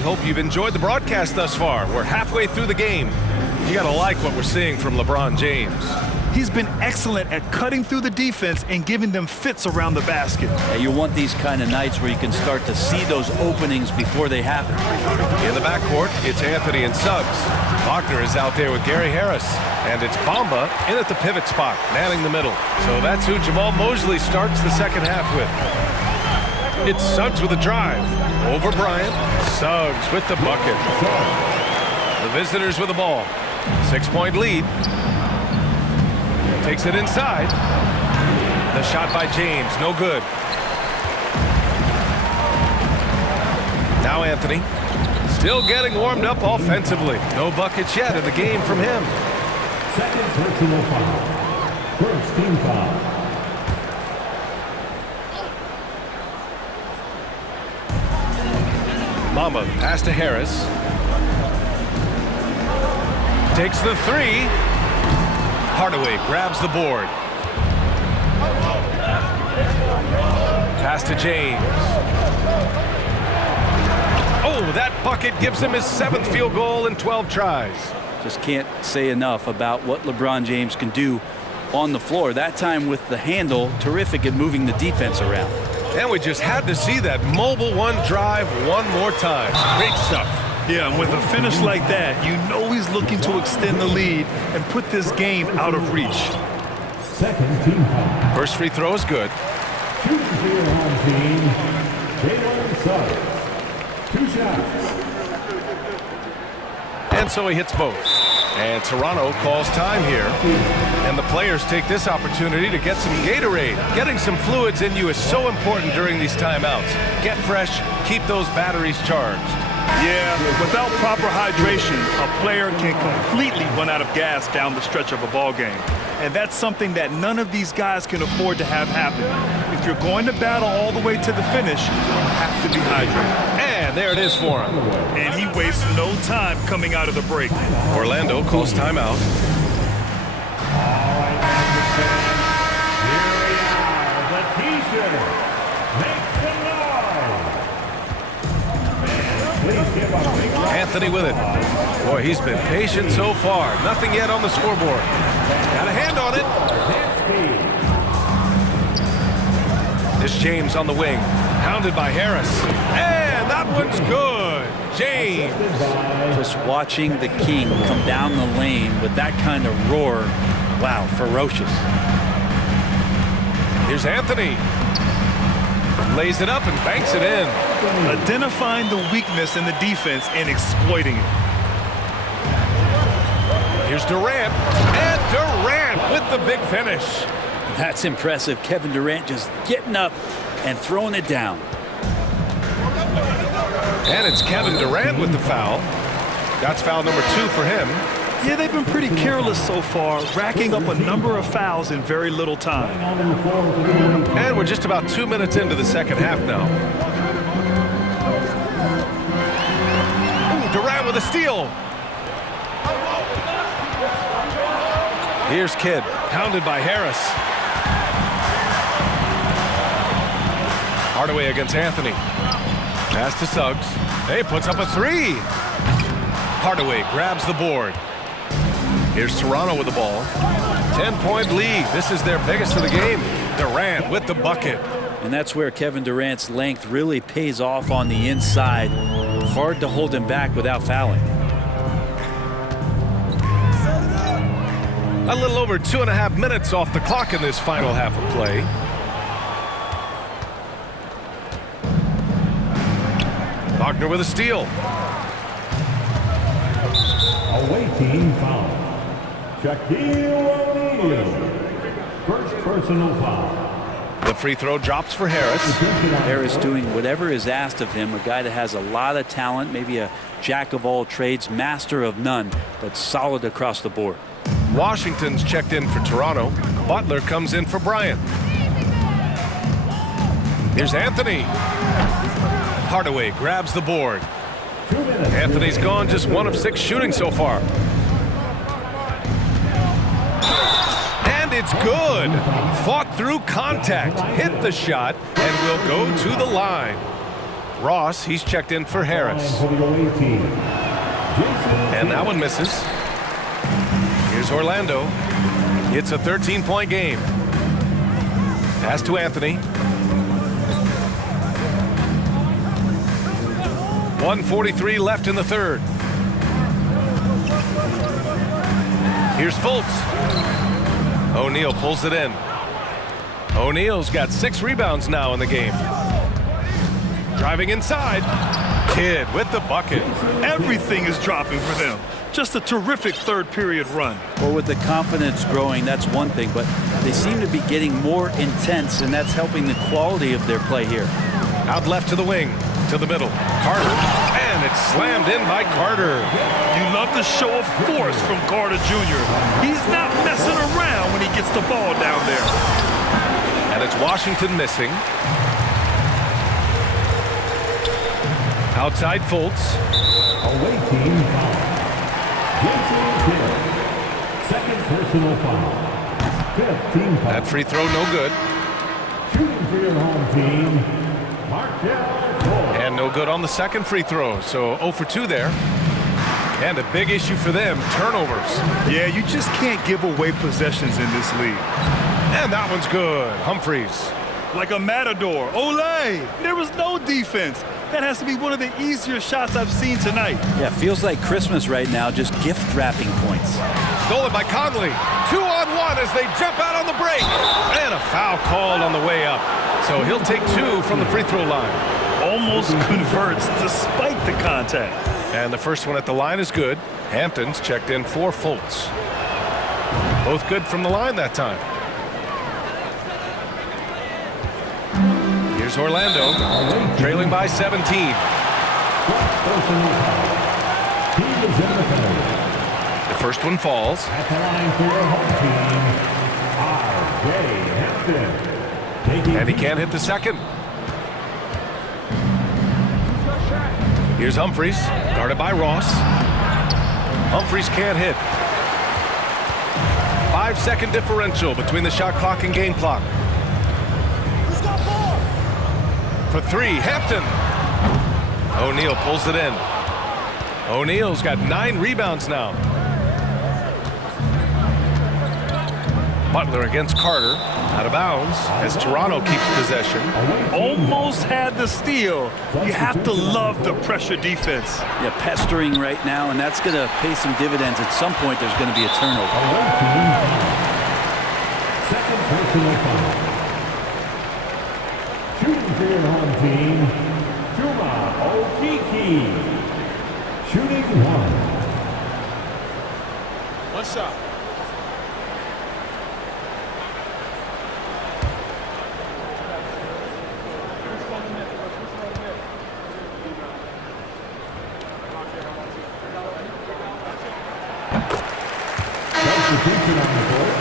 we hope you've enjoyed the broadcast thus far. We're halfway through the game. You gotta like what we're seeing from LeBron James. He's been excellent at cutting through the defense and giving them fits around the basket. Yeah, you want these kind of nights where you can start to see those openings before they happen. In the backcourt, it's Anthony and Suggs. Wagner is out there with Gary Harris. And it's Bamba in at the pivot spot, manning the middle. So that's who Jamal Mosley starts the second half with. It's Suggs with a drive. Over Bryant. Suggs with the bucket. The visitors with the ball. 6-point lead. Takes it inside. The shot by James, no good. Now Anthony. Still getting warmed up offensively. No buckets yet in the game from him. Second personal foul. First team foul. Mamba pass to Harris. Takes the three. Hardaway grabs the board. Pass to James. Oh, that bucket gives him his 7th field goal in 12 tries. Just can't say enough about what LeBron James can do on the floor. That time with the handle, terrific at moving the defense around. And we just had to see that mobile one drive one more time. Great stuff. Yeah, and with a finish like that, you know he's looking to extend the lead and put this game out of reach. Second team foul. First free throw is good. Shooting for your home team, Jalen Suggs. 2 shots. And so he hits both. And Toronto calls time here. And the players take this opportunity to get some Gatorade. Getting some fluids in you is so important during these timeouts. Get fresh, keep those batteries charged. Yeah, without proper hydration, a player can completely run out of gas down the stretch of a ball game. And that's something that none of these guys can afford to have happen. If you're going to battle all the way to the finish, you have to be hydrated. And there it is for him. And he wastes no time coming out of the break. Orlando calls timeout. All right, Magic fans, here we are. The T-shirt. Make some noise. And please give a big round. Anthony with it. Boy, he's been patient so far. Nothing yet on the scoreboard. Got a hand on it. This James on the wing. Hounded by Harris. And that one's good. James. Just watching the King come down the lane with that kind of roar. Wow, ferocious. Here's Anthony. Lays it up and banks it in. Identifying the weakness in the defense and exploiting it. Here's Durant. And Durant with the big finish. That's impressive. Kevin Durant just getting up and throwing it down. And it's Kevin Durant with the foul. That's foul number 2 for him. Yeah, they've been pretty careless so far, racking up a number of fouls in very little time. And we're just about 2 minutes into the second half now. Ooh, Durant with a steal. Here's Kidd, hounded by Harris. Hardaway against Anthony. Pass to Suggs. Hey, puts up a 3. Hardaway grabs the board. Here's Toronto with the ball. 10-point lead. This is their biggest of the game. Durant with the bucket. And that's where Kevin Durant's length really pays off on the inside. Hard to hold him back without fouling. A little over 2.5 minutes off the clock in this final half of play. Wagner with a steal. Away team foul. Shaquille O'Neal. First personal foul. The free throw drops for Harris. Harris doing whatever is asked of him. A guy that has a lot of talent, maybe a jack of all trades, master of none, but solid across the board. Washington's checked in for Toronto. Butler comes in for Bryant. Here's Anthony. Hardaway grabs the board. Anthony's gone just 1 of 6 shooting so far. And it's good. Fought through contact, hit the shot, and will go to the line. Ross, he's checked in for Harris. For the away team, Jason And that one misses. Here's Orlando. It's a 13-point game. Pass to Anthony. 1:43 left in the third. Here's Fultz. O'Neal pulls it in. O'Neal's got 6 rebounds now in the game. Driving inside. Kidd with the bucket. Everything is dropping for them. Just a terrific third period run. Well, with the confidence growing, that's one thing, but they seem to be getting more intense, and that's helping the quality of their play here. Out left to the wing, to the middle. Carter, and it's slammed in by Carter. You love the show of force from Carter Jr. He's not messing around when he gets the ball down there. And it's Washington missing. Outside Fultz. away team foul. Jason Kidd, second personal foul. 5th team foul. That free throw no good. Shooting for your home team, Markelle Fultz. And no good on the second free throw. So 0 for 2 there. And a big issue for them, turnovers. Yeah, you just can't give away possessions in this league. And that one's good. Humphries. Like a matador. Olay! There was no defense. That has to be one of the easier shots I've seen tonight. Yeah, feels like Christmas right now, just gift wrapping points. Stolen by Conley. 2-on-1 as they jump out on the break. And a foul called on the way up. So he'll take 2 from the free throw line. Almost converts despite the contact. And the first one at the line is good. Hampton's checked in for Fultz. Both good from the line that time. Here's Orlando, trailing by 17. Personal foul. Team is in the penalty. The first one falls. At the line for your home team, R.J. Hampton. Taking And he can't hit the second. Here's Humphries, guarded by Ross. Humphries can't hit. 5-second differential between the shot clock and game clock. For 3, Hampton. O'Neal pulls it in. O'Neal's got 9 rebounds now. Butler against Carter, out of bounds as Toronto keeps possession. Almost had the steal. You have to love the pressure defense. Yeah, pestering right now, and that's going to pay some dividends. At some point, there's going to be a turnover. away team foul. Second personal foul. Shooting for your home team, Chuma Okeke. Shooting 1. What's up? Substitution on the board.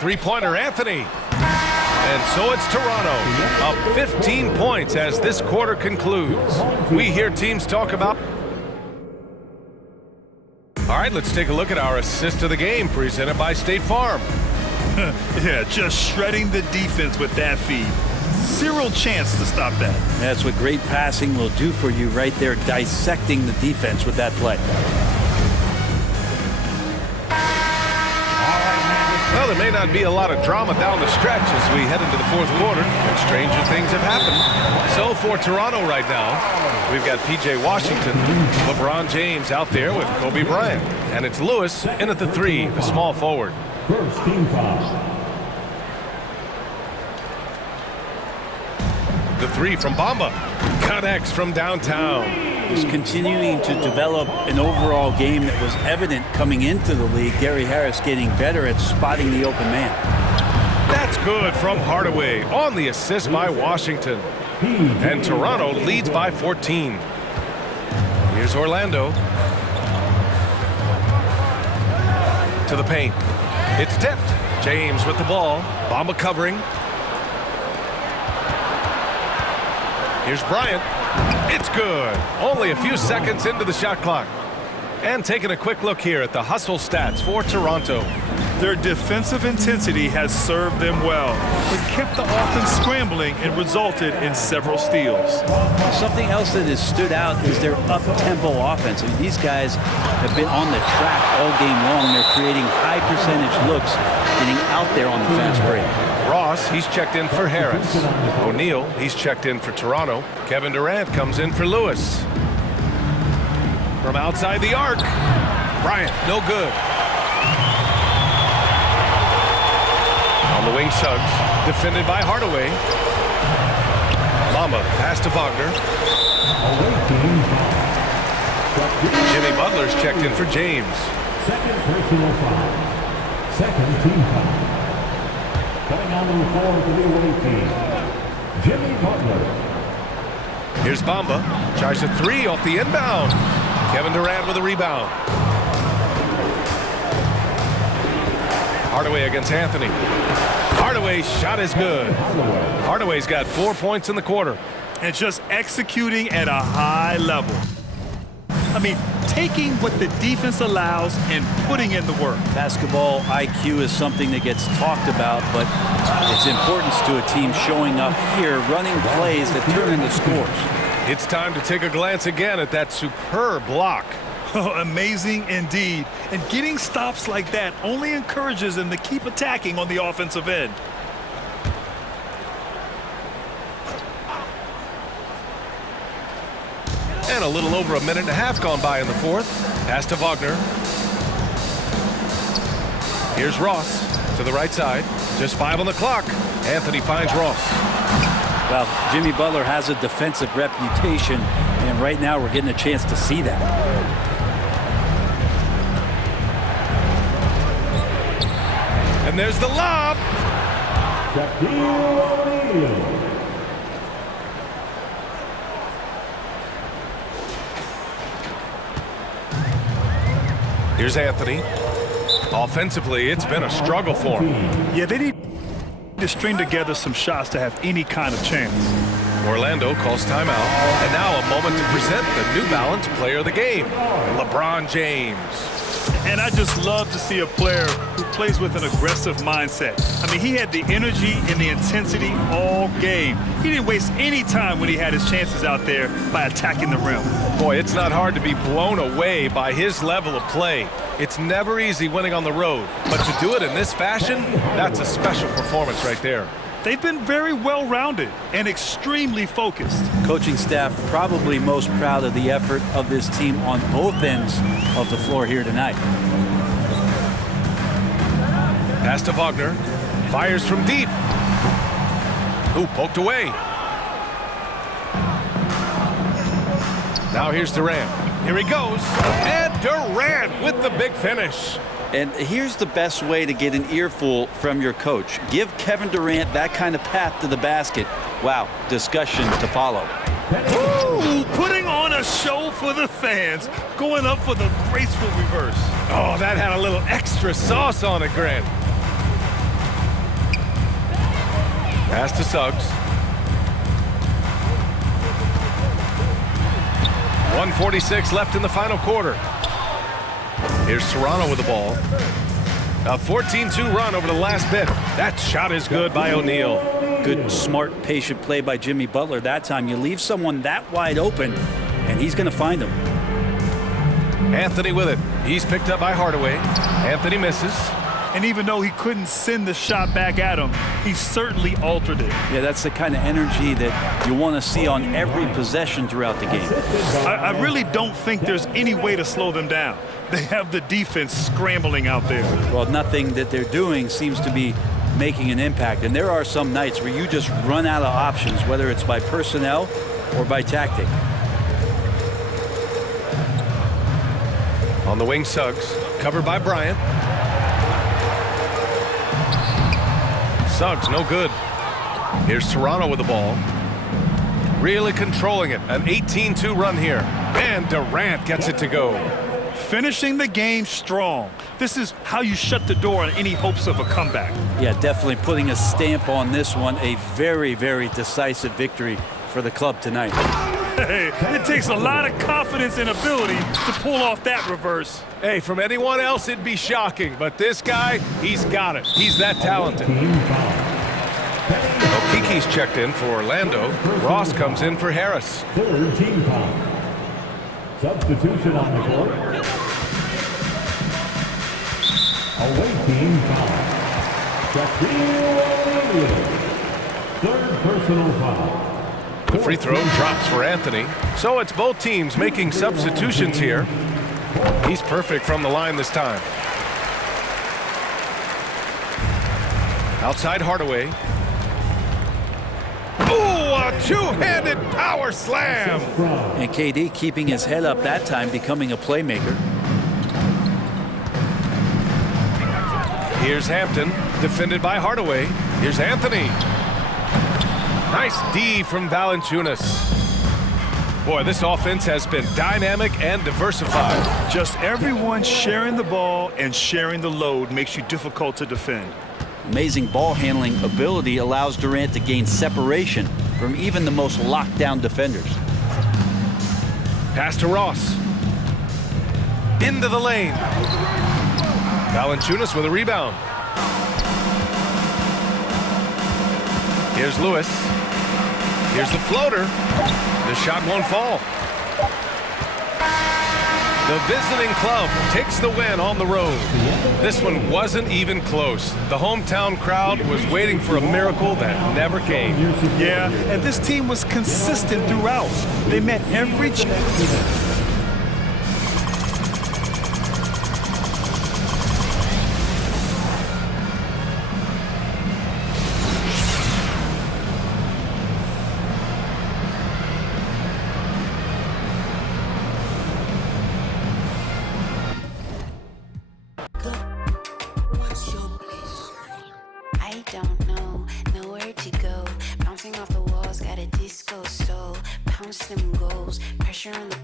Three-pointer, Anthony. And so it's Toronto, up 15 points as this quarter concludes. We hear teams talk about... All right, let's take a look at our assist of the game, presented by State Farm. Yeah, just shredding the defense with that feed. Zero chance to stop that. That's what great passing will do for you right there, dissecting the defense with that play. Well, there may not be a lot of drama down the stretch as we head into the fourth quarter, and stranger things have happened. So for Toronto right now, we've got P.J. Washington, LeBron James out there with Kobe Bryant, and it's Lewis in at the 3, the small forward. First team foul. The 3 from Bamba, connects from downtown. He's continuing to develop an overall game that was evident coming into the league. Gary Harris getting better at spotting the open man. That's good from Hardaway on the assist by Washington. And Toronto leads by 14. Here's Orlando. To the paint. It's tipped. James with the ball. Bamba covering. Here's Bryant. It's good. Only a few seconds into the shot clock. And taking a quick look here at the hustle stats for Toronto. Their defensive intensity has served them well. It kept the offense scrambling and resulted in several steals. Something else that has stood out is their up-tempo offense. I mean, these guys have been on the track all game long. They're creating high percentage looks, getting out there on the fast break. Ross, he's checked in for Harris. O'Neal, he's checked in for Toronto. Kevin Durant comes in for Lewis. From outside the arc, Bryant, no good. On the wing, Suggs, defended by Hardaway. Bamba, pass to Wagner. Jimmy Butler's checked in for James. Second personal foul. Second team foul. Coming on the floor for the away team, Jimmy Butler. Here's Bamba, tries a three off the inbound. Kevin Durant with a rebound. Hardaway against Anthony. Hardaway's shot is good. Hardaway's got 4 points in the quarter. And just executing at a high level. I mean, taking what the defense allows and putting in the work. Basketball IQ is something that gets talked about, but its importance to a team showing up here, running plays that turn into scores. It's time to take a glance again at that superb block. Oh, amazing indeed. And getting stops like that only encourages them to keep attacking on the offensive end. And a little over a minute and a half gone by in the fourth. Pass to Wagner. Here's Ross to the right side. Just 5 on the clock. Anthony finds Ross. Well, Jimmy Butler has a defensive reputation, and right now we're getting a chance to see that. And there's the lob. Shaquille O'Neal. Here's Anthony. Offensively, it's been a struggle for him. Yeah, they need to string together some shots to have any kind of chance. Orlando calls timeout. And now a moment to present the New Balance Player of the Game, LeBron James. And I just love to see a player who plays with an aggressive mindset. I mean, he had the energy and the intensity all game. He didn't waste any time when he had his chances out there by attacking the rim. Boy, it's not hard to be blown away by his level of play. It's never easy winning on the road, but to do it in this fashion, that's a special performance right there. They've been very well-rounded and extremely focused. Coaching staff probably most proud of the effort of this team on both ends of the floor here tonight. Pass to Wagner. Fires from deep. Ooh, poked away. Now here's Durant. Here he goes. And Durant with the big finish. And here's the best way to get an earful from your coach. Give Kevin Durant that kind of path to the basket. Wow, discussion to follow. Ooh, putting on a show for the fans, going up for the graceful reverse. Oh, that had a little extra sauce on it, Grant. Pass to Suggs. 1:46 left in the final quarter. Here's Toronto with the ball. A 14-2 run over the last bit. That shot is good by O'Neal. Good, smart, patient play by Jimmy Butler that time. You leave someone that wide open, and he's going to find them. Anthony with it. He's picked up by Hardaway. Anthony misses. And even though he couldn't send the shot back at him, he certainly altered it. Yeah, that's the kind of energy that you want to see on every possession throughout the game. I really don't think there's any way to slow them down. They have the defense scrambling out there. Well, nothing that they're doing seems to be making an impact. And there are some nights where you just run out of options, whether it's by personnel or by tactic. On the wing, Suggs. Covered by Bryant. Suggs, no good. Here's Toronto with the ball. Really controlling it. An 18-2 run here. And Durant gets it to go. Finishing the game strong. This is how you shut the door on any hopes of a comeback. Yeah, definitely putting a stamp on this one. A very, very decisive victory for the club tonight. Hey, it takes a lot of confidence and ability to pull off that reverse. Hey, from anyone else, it'd be shocking, but this guy, he's got it. He's that talented. Okiki's checked in for Orlando. Ross comes in for Harris. Third team foul. Substitution on the court. Away team foul. Shaquille O'Neal. Third personal foul. The free throw drops for Anthony. So it's both teams making substitutions here. He's perfect from the line this time. Outside Hardaway. Ooh, a two-handed power slam. And KD keeping his head up that time, becoming a playmaker. Here's Hampton, defended by Hardaway. Here's Anthony. Nice D from Valanciunas. Boy, this offense has been dynamic and diversified. Just everyone sharing the ball and sharing the load makes you difficult to defend. Amazing ball handling ability allows Durant to gain separation from even the most locked down defenders. Pass to Ross. Into the lane. Valanciunas with a rebound. Here's Lewis. Here's the floater. The shot won't fall. The visiting club takes the win on the road. This one wasn't even close. The hometown crowd was waiting for a miracle that never came. Yeah, and this team was consistent throughout. They met every chance. I don't know, nowhere to go. Bouncing off the walls, got a disco soul. Pounce them goals, pressure on the